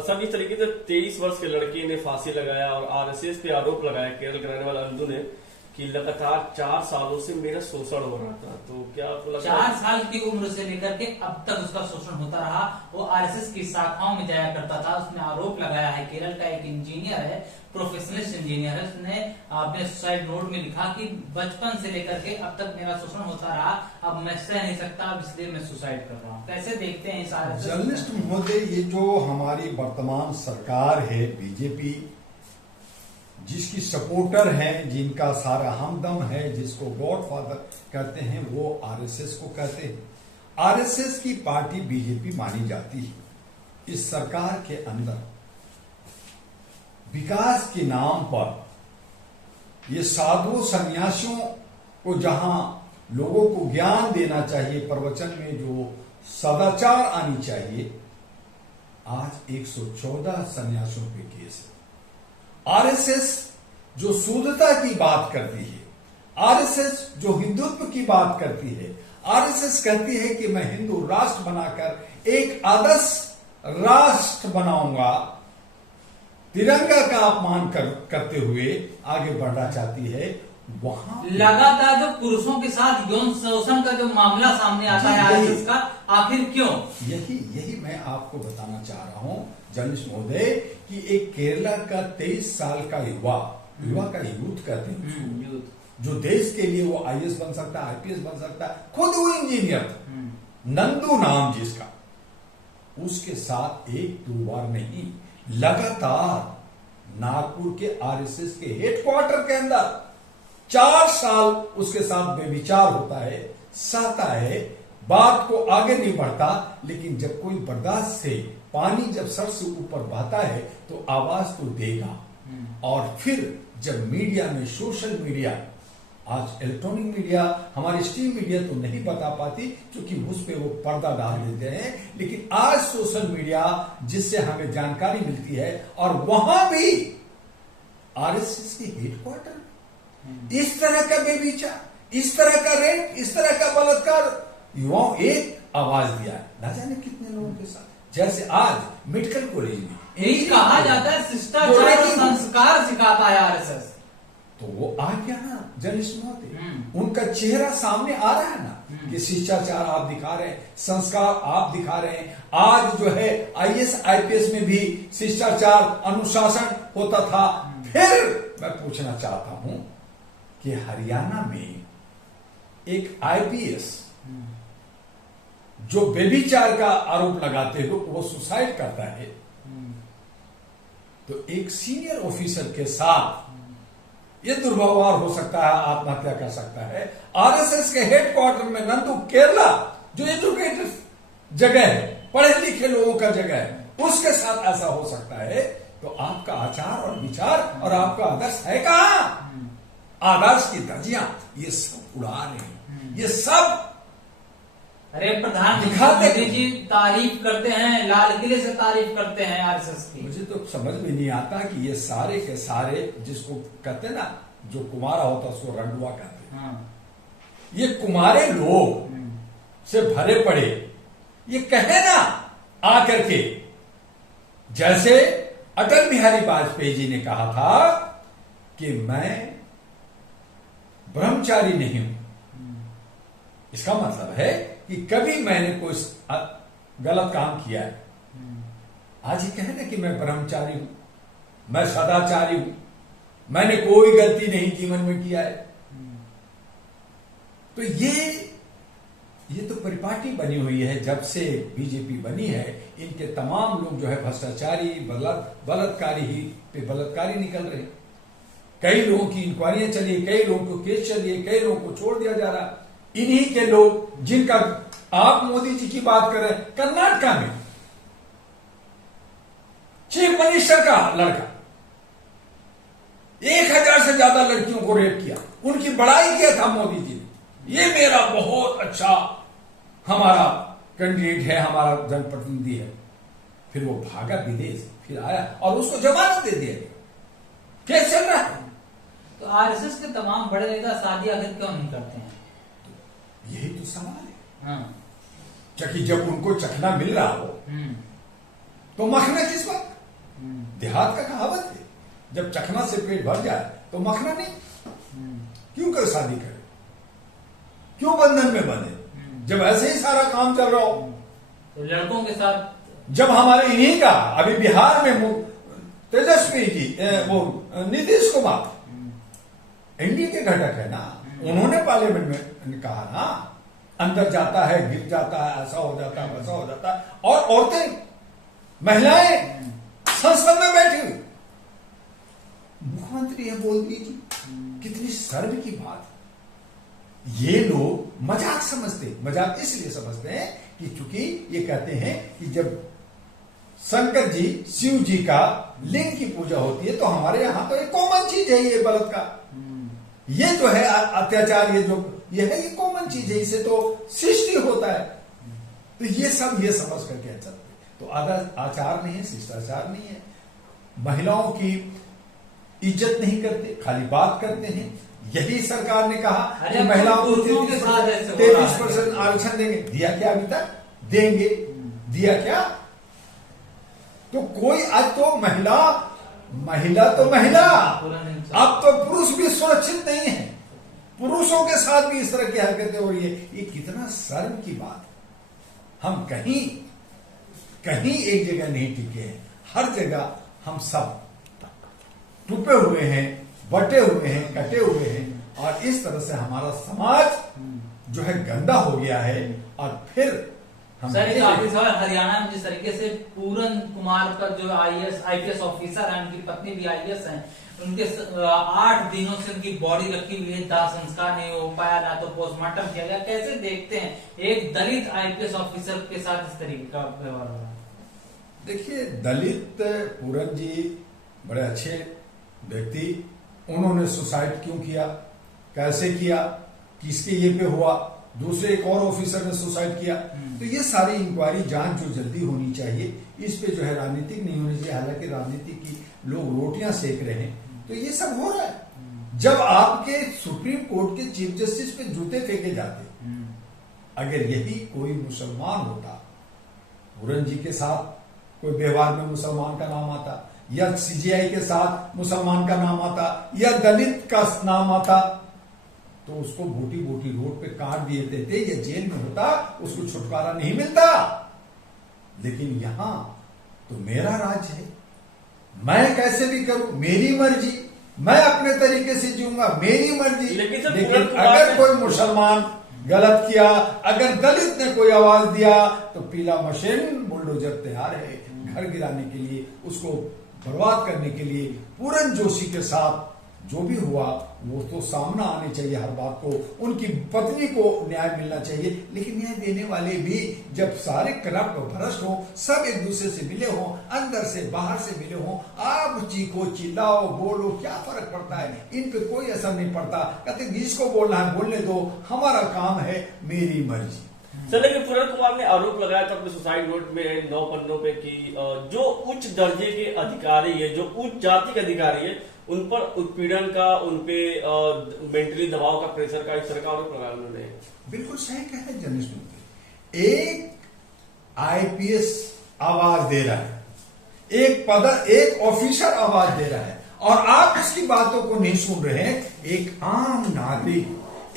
सब इस तरीके से 23 वर्ष के लड़के ने फांसी लगाया और आरएसएस पे आरोप लगाया केरल के रहने वाले अंजू ने कि लगातार 4 सालों से मेरा शोषण हो रहा था। तो क्या आपको लगता है 4 साल की उम्र से लेकर के अब तक उसका शोषण होता रहा। वो आरएसएस की शाखाओं में जाया करता था। उसने आरोप लगाया है, केरल का एक इंजीनियर है, प्रोफेशनलिस्ट इंजीनियर है, उसने अपने सुसाइड नोट में लिखा कि बचपन से लेकर के अब तक मेरा शोषण होता रहा, अब मैं सह नहीं सकता, अब इसलिए मैं सुसाइड कर रहा हूँ। कैसे देखते हैं इस आरएसएस? जर्नलिस्ट महोदय, ये जो हमारी वर्तमान सरकार है बीजेपी, जिसकी सपोर्टर हैं, जिनका सारा हमदम है, जिसको गॉडफादर कहते हैं, वो आरएसएस को कहते हैं। आरएसएस की पार्टी बीजेपी मानी जाती है। इस सरकार के अंदर विकास के नाम पर ये साधु सन्यासियों को जहां लोगों को ज्ञान देना चाहिए, प्रवचन में जो सदाचार आनी चाहिए, आज 114 सन्यासियों पे केस है। आरएसएस जो शुद्धता की बात करती है, आरएसएस जो हिंदुत्व की बात करती है, आरएसएस कहती है कि मैं हिंदू राष्ट्र बनाकर एक आदर्श राष्ट्र बनाऊंगा, तिरंगा का अपमान करते हुए आगे बढ़ना चाहती है। वहां लगातार जो पुरुषों के साथ यौन शोषण का जो मामला सामने आता है आरएसएस का, आखिर क्यों? यही मैं आपको बताना चाह रहा हूं जर्नलिस्ट महोदय कि एक केरला का 23 साल का युवा का यूथ कहते हैं, यूथ जो देश के लिए वो आईएएस बन सकता है, आईपीएस बन सकता है, खुद वो इंजीनियर था, नंदू नाम जिसका, उसके साथ एक दो बार नहीं, लगातार नागपुर के आरएसएस के हेडक्वार्टर के अंदर 4 साल उसके साथ बेविचार होता है, सहता है, बात को आगे नहीं बढ़ता। लेकिन जब कोई बर्दाश्त से पानी जब सर से ऊपर बहता है तो आवाज तो देगा। और फिर जब मीडिया में, सोशल मीडिया, आज इलेक्ट्रॉनिक मीडिया, हमारी स्ट्रीम मीडिया तो नहीं बता पाती क्योंकि उस पे वो पर्दा डाल देते हैं, लेकिन आज सोशल मीडिया जिससे हमें जानकारी मिलती है, और वहां भी आरएसएस के हेडक्वार्टर इस तरह का बेविचार, इस तरह का रेप, इस तरह का बलात्कार, युवाओं एक आवाज दिया ना जाने कितने लोगों के साथ। जैसे आज मेडिकल कॉलेज में यही कहा जाता है शिष्टाचार और संस्कार सिखाता है आरएसएस, तो वो आ गया ना जर्नलिस्ट महोदय, उनका चेहरा सामने आ रहा है ना कि शिष्टाचार आप दिखा रहे हैं, संस्कार आप दिखा रहे हैं। आज जो है आईएएस आईपीएस में भी शिष्टाचार, अनुशासन होता था। फिर मैं पूछना चाहता हूं कि हरियाणा में एक आईपीएस जो व्यभिचार का आरोप लगाते हुए वो सुसाइड करता है, तो एक सीनियर ऑफिसर के साथ ये दुर्व्यवहार हो सकता है, आत्महत्या कर सकता है। आरएसएस के हेडक्वार्टर में नंदू, केरला, जो एजुकेटेड जगह है, पढ़े लिखे लोगों का जगह है, उसके साथ ऐसा हो सकता है। तो आपका आचार और विचार और आपका आदर्श है कहां? आदर्श की धज्जियां ये सब उड़ा रहे हैं, ये सब। अरे प्रधानमंत्री जी तारीफ करते हैं, लाल किले से तारीफ करते हैं आरएसएस की। मुझे तो समझ में नहीं आता कि ये सारे के सारे, जिसको कहते हैं ना, जो कुमारा होता है उसको रंडुआ कहते हैं, ये कुमारे लोग से भरे पड़े ये कहे ना आकर के, जैसे अटल बिहारी वाजपेयी जी ने कहा था कि मैं ब्रह्मचारी नहीं हूं। इसका मतलब है कि कभी मैंने कोई गलत काम किया है। आज ये कहे ना कि मैं ब्रह्मचारी हूं, मैं सदाचारी हूं, मैंने कोई गलती नहीं जीवन में किया है। तो ये तो परिपाटी बनी हुई है। जब से बीजेपी बनी है, इनके तमाम लोग जो है भ्रष्टाचारी, बलात्कारी ही पे बलात्कारी निकल रहे। कई लोगों की इंक्वायरियां चली, कई लोगों को केस चलिए, कई लोगों को छोड़ दिया जा रहा। इन्हीं के लोग जिनका आप मोदी जी की बात कर रहे हैं, कर्नाटका में चीफ मिनिस्टर का लड़का 1000 से ज्यादा लड़कियों को रेप किया, उनकी बड़ाई किया था मोदी जी ने, ये मेरा बहुत अच्छा हमारा कैंडिडेट है, हमारा जनप्रतिनिधि है। फिर वो भागा विदेश, फिर आया और उसको जमानत दे दिया गया। केस चल रहा है। तो आरएसएस के तमाम बड़े नेता शादी आखिर क्यों नहीं करते हैं? यही तो सवाल है। जब उनको चखना मिल रहा हो तो मखना किस वक्त? देहात का कहावत है, जब चखना से पेट भर जाए तो मखना नहीं। क्यों कर शादी करे, क्यों बंधन में बंधे जब ऐसे ही सारा काम चल रहा हो? तो लड़कों के साथ जब हमारे इन्हीं का अभी बिहार में तेजस्वी जी वो नीतीश कुमार एनडीए के घटक है ना, उन्होंने पार्लियामेंट में कहा ना, अंदर जाता है गिर जाता है, ऐसा हो जाता है वैसा हो जाता है, और औरतें महिलाएं संसद में बैठी हुई, मुख्यमंत्री है बोल दीजिए, कितनी शर्म की बात है। ये लोग मजाक समझते, मजाक इसलिए समझते हैं कि चूंकि ये कहते हैं कि जब शंकर जी शिव जी का लिंग की पूजा होती है तो हमारे यहां तो एक कॉमन चीज है ये बलात्कार, ये जो है अत्याचार, ये है ये कॉमन चीज है, इसे तो सृष्टि होता है। तो ये सब ये समझ करके चलते, तो आचार नहीं है, शिष्टाचार नहीं है, महिलाओं की इज्जत नहीं करते, खाली बात करते हैं। यही सरकार ने कहा कि महिलाओं को 33% आरक्षण देंगे, दिया क्या अभी तक? देंगे, दिया क्या? तो कोई आज तो महिला तो महिला, अब तो पुरुष भी सुरक्षित नहीं है, पुरुषों के साथ भी इस तरह की हरकतें हो रही है। ये कितना शर्म की बात है। हम कहीं एक जगह नहीं टिके हैं, हर जगह हम सब टूटे हुए हैं, बटे हुए हैं, कटे हुए हैं, और इस तरह से हमारा समाज जो है गंदा हो गया है। और फिर सर काफी सवाल, हरियाणा में जिस तरीके से पूरन कुमार पर जो आईपीएस ऑफिसर है, उनकी पत्नी भी आईएएस है, उनके 8 दिनों से उनकी बॉडी रखी हुई है, दाह संस्कार नहीं हो पाया, ना तो पोस्टमार्टम किया गया। कैसे देखते हैं एक दलित आईपीएस ऑफिसर के साथ इस तरीके का व्यवहार हो रहा है? देखिए, दलित पूरन जी बड़े अच्छे व्यक्ति, उन्होंने सुसाइड क्यों किया, कैसे किया, किसके ये पे हुआ, दूसरे एक और ऑफिसर ने सुसाइड किया, तो ये सारी इंक्वायरी जांच जो जल्दी होनी चाहिए, इस पे जो है राजनीतिक नहीं होनी चाहिए। हालांकि राजनीति की लोग रोटियां सेक रहे हैं, तो ये सब हो रहा है। जब आपके सुप्रीम कोर्ट के चीफ जस्टिस पे जूते फेंके जाते, अगर यही कोई मुसलमान होता, पूरन जी के साथ कोई व्यवहार में मुसलमान का नाम आता, या सीजीआई के साथ मुसलमान का नाम आता, या दलित का नाम आता, तो उसको बोटी बोटी रोड पे काट दिए देते या जेल में होता, उसको छुटकारा नहीं मिलता। लेकिन यहां तो मेरा राज्य है, मैं कैसे भी करूं, मेरी मर्जी, मैं अपने तरीके से जीऊंगा, मेरी मर्जी। लेकिन अगर कोई मुसलमान गलत किया, अगर दलित ने कोई आवाज दिया, तो पीला मशीन बुलडोजर तैयार है घर गिराने के लिए, उसको बर्बाद करने के लिए। पूरन जोशी के साथ जो भी हुआ वो तो सामना आने चाहिए हर बात को, उनकी पत्नी को न्याय मिलना चाहिए। लेकिन न्याय देने वाले भी जब सारे करप्ट और भ्रष्ट हो, सब एक दूसरे से मिले हो, अंदर से बाहर से मिले हो, आप चीखो चिल्लाओ बोलो, क्या फर्क पड़ता है? इन पे कोई असर नहीं पड़ता। कहते जिसको बोलना है बोलने दो, हमारा काम है, मेरी मर्जी। सर, लेकिन पूरन कुमार ने आरोप लगाया था अपने सुसाइड नोट में 9 पन्नों पे कि जो उच्च दर्जे के अधिकारी है, जो उच्च जाति के अधिकारी है, उन पर उत्पीड़न का, उन पे मेंटली दबाव का, प्रेशर का, इस तरह का आरोप लगाया उन्होंने। बिल्कुल सही कहा जर्नलिस्ट ने। एक आईपीएस आवाज दे रहा है, एक ऑफिसर आवाज दे रहा है, और आप इसकी बातों को नहीं सुन रहे हैं। एक आम नागरिक,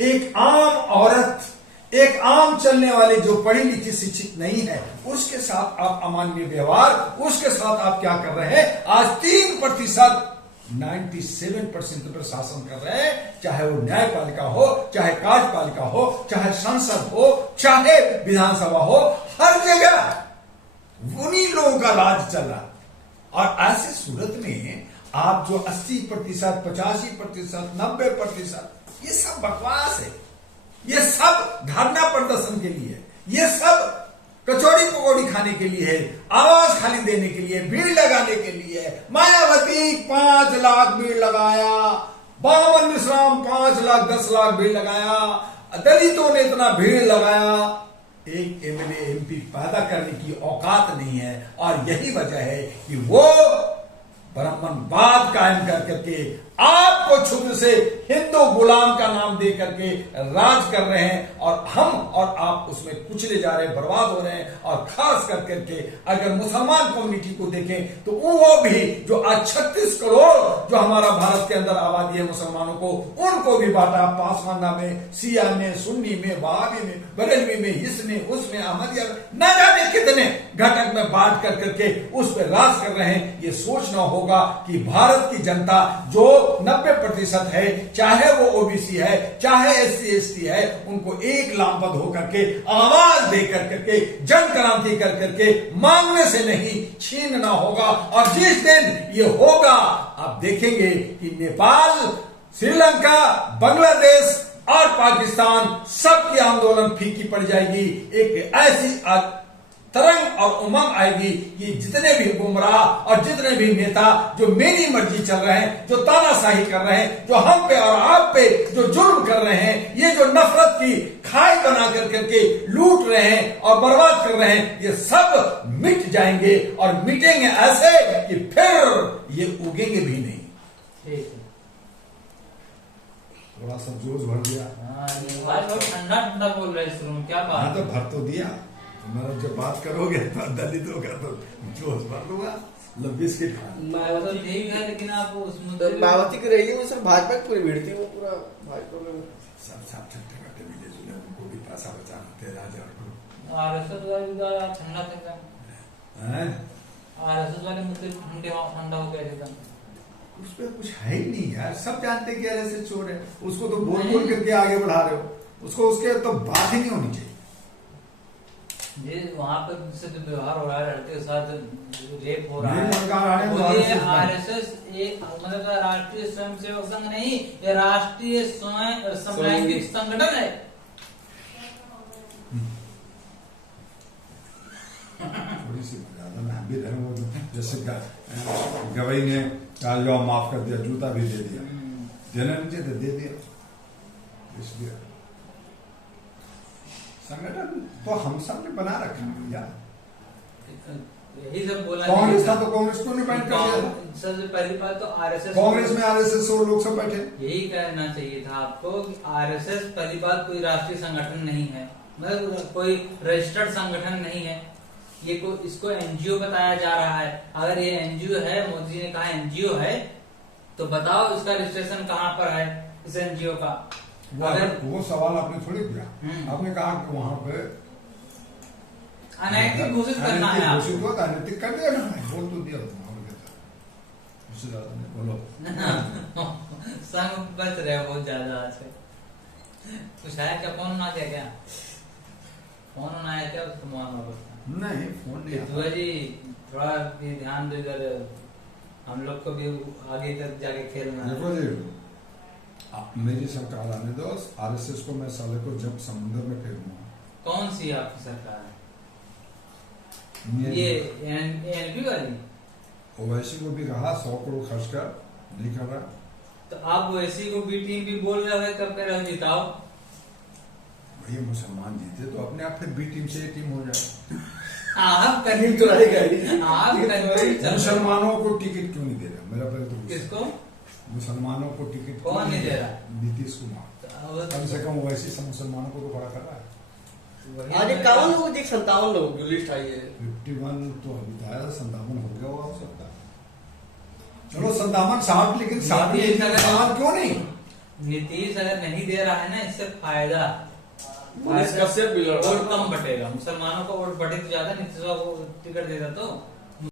एक आम औरत, एक आम चलने वाले जो पढ़ी लिखी शिक्षित नहीं है, उसके साथ आप अमानवीय व्यवहार, उसके साथ आप क्या कर रहे हैं? आज 3% 97% पर शासन कर रहे हैं, चाहे वो न्यायपालिका हो, चाहे कार्यपालिका हो, चाहे संसद हो, चाहे विधानसभा हो, हर जगह उन्हीं लोगों का राज चल रहा है। और ऐसे सूरत में आप जो 80%, 85%, 90%, ये सब बकवास है, ये सब धरना प्रदर्शन के लिए, ये सब कचौड़ी पकौड़ी खाने के लिए है, आवाज खाली देने के लिए, भीड़ लगाने के लिए। मायावती 5 लाख भीड़ लगाया, बावन मिश्राम 5 लाख 10 लाख भीड़ लगाया, दलितों ने इतना भीड़ लगाया। एक एमएलए एमपी पैदा करने की औकात नहीं है, और यही वजह है कि वो ब्राह्मणवाद का कायम कर करके आपको क्षुद्र से हिंदू गुलाम का नाम दे करके राज कर रहे हैं, और हम और आप उसमें कुचले जा रहे हैं, बर्बाद हो रहे हैं। और खास कर करके अगर मुसलमान कम्युनिटी को देखें तो वो भी जो आज 36 करोड़ जो हमारा भारत के अंदर आबादी है मुसलमानों को, उनको भी बांटा पासवाना में, शिया में, सुन्नी में, वहाबी में, बरेलवी में, इसमें उसमें, अहमदिया में, न जाने कितने घटक में बांट कर करके उस पर राज कर रहे हैं। ये सोचना होगा कि भारत की जनता जो 90% है, चाहे वो ओबीसी है, चाहे SC ST है, उनको एक लामबद्ध होकर के आवाज दे कर करके जन क्रांति कर करके मांगने से नहीं छीनना होगा। और जिस दिन ये होगा आप देखेंगे कि नेपाल, श्रीलंका, बांग्लादेश और पाकिस्तान सबकी आंदोलन फीकी पड़ जाएगी। एक ऐसी तरंग और उमंग आएगी कि जितने भी गुमराह और जितने भी नेता जो मेरी मर्जी चल रहे हैं, जो तानाशाही कर रहे हैं, जो हम पे और आप पे जो जुल्म कर रहे हैं, ये जो नफरत की खाई बना कर करके लूट रहे हैं और बर्बाद कर रहे हैं, ये सब मिट जाएंगे। और मिटेंगे ऐसे कि फिर ये उगेंगे भी नहीं। ठीक है। थोड़ा सा जोश भर दिया। ठंडा ठंडा बोल रहे हैं शुरू में, क्या बात तो भर तो दिया। तुम्हारा जब बात करोगे तो दलितों का तो जोश भर दूंगा। बिस्किट तो ठीक है, लेकिन आप उस मुद्दे मायावती की रैली में सर भाजपा की पूरी भीड़ थी, वो पूरा भाजपा में सब सब छट्टे कट्टे मिले जुले, उनको भी पैसा बचाना थे राजा को। RSS वाले ठंडा था, RSS वाले मुद्दे ठंडा हो गए थे। उस पर कुछ है ही नहीं यार, सब जानते कि ऐसे चोर है, उसको तो बोल बोल करके आगे बढ़ा रहे हो, उसको उसके तो बात ही नहीं होनी चाहिए। ये वहाँ पर जिससे जो व्यवहार हो रहा है, लड़के के साथ रेप हो रहा मेरे मन का है, तो ये RSS RSS एक मतलब राष्ट्रीय स्वयंसेवक संघ नहीं, ये राष्ट्रीय समलैंगिक संगठन है। थोड़ी सी ज्यादा मैं भी धर्म जैसे गवई ने कहा जाओ माफ कर दिया, जूता भी दे दिया, देना नहीं चाहिए दे दिया। इसलिए संगठन तो हम सब ने बना रखा है यार। यही सब बोला। कांग्रेस था तो कांग्रेस को नहीं बैठ कर दिया। सबसे पहली बात तो RSS, कांग्रेस में RSS और लोग सब बैठे। यही कहना चाहिए था आपको कि RSS पहली बात कोई राष्ट्रीय संगठन नहीं है, मतलब कोई रजिस्टर्ड संगठन नहीं है। ये इसको NGO बताया जा रहा है। अगर ये NGO है, मोदी जी ने कहा NGO है, तो बताओ इसका रजिस्ट्रेशन कहाँ पर है इस NGO का। अगर वो सवाल आपने थोड़ी किया, आपने कहा कि वहां पे अनैतिक घोषित करना है, घोषित हुआ अनैतिक कर दिया ना, बोल तो दिया उससे ज्यादा नहीं बोलो। संग बच रहे बहुत ज्यादा आज। कुछ है क्या? फोन ना क्या? फोन आया क्या उसको? नहीं फोन नहीं दुआ जी थोड़ा भी ध्यान दो इधर, हम लोग को भी आगे तक जाके खेलना है। देखो जी, मेरी सरकार आने दो, RSS को मैं साले को जब समुद्र में फेंकूंगा। कौन सी आपकी सरकार है? ये NP वाली? ओवैसी को भी कहा 100 करोड़ खर्च कर, नहीं कर रहा। तो आप ओवैसी को भी टीम भी बोल रहे हैं, कब कह रहे हो जिताओ? भैया मुसलमान जीते तो अपने आप फिर B टीम से A टीम हो जाए। आप मुसलमानों को टिकट क्यों नहीं दे रहा? मेरा पहले तो किसको? मुसलमानों को टिकट कौन नहीं दे रहा? नीतीश कुमार। कम से कम वैसे सब मुसलमानों को तो बड़ा कर रहा है। आज 51 लोग थी, 57 लोग जो लिस्ट आई है। 51 तो अभी आया था, 57 हो गया हो सकता। चलो 57 60, लेकिन 60 में क्यों नहीं? नीतीश अगर नहीं दे रहा है ना, इससे फायदा कश्यप भी लड़ रहा है। वोट कम बटेगा, मुसलमानों का वोट बढ़े तो ज्यादा, नीतीश को टिकट देगा तो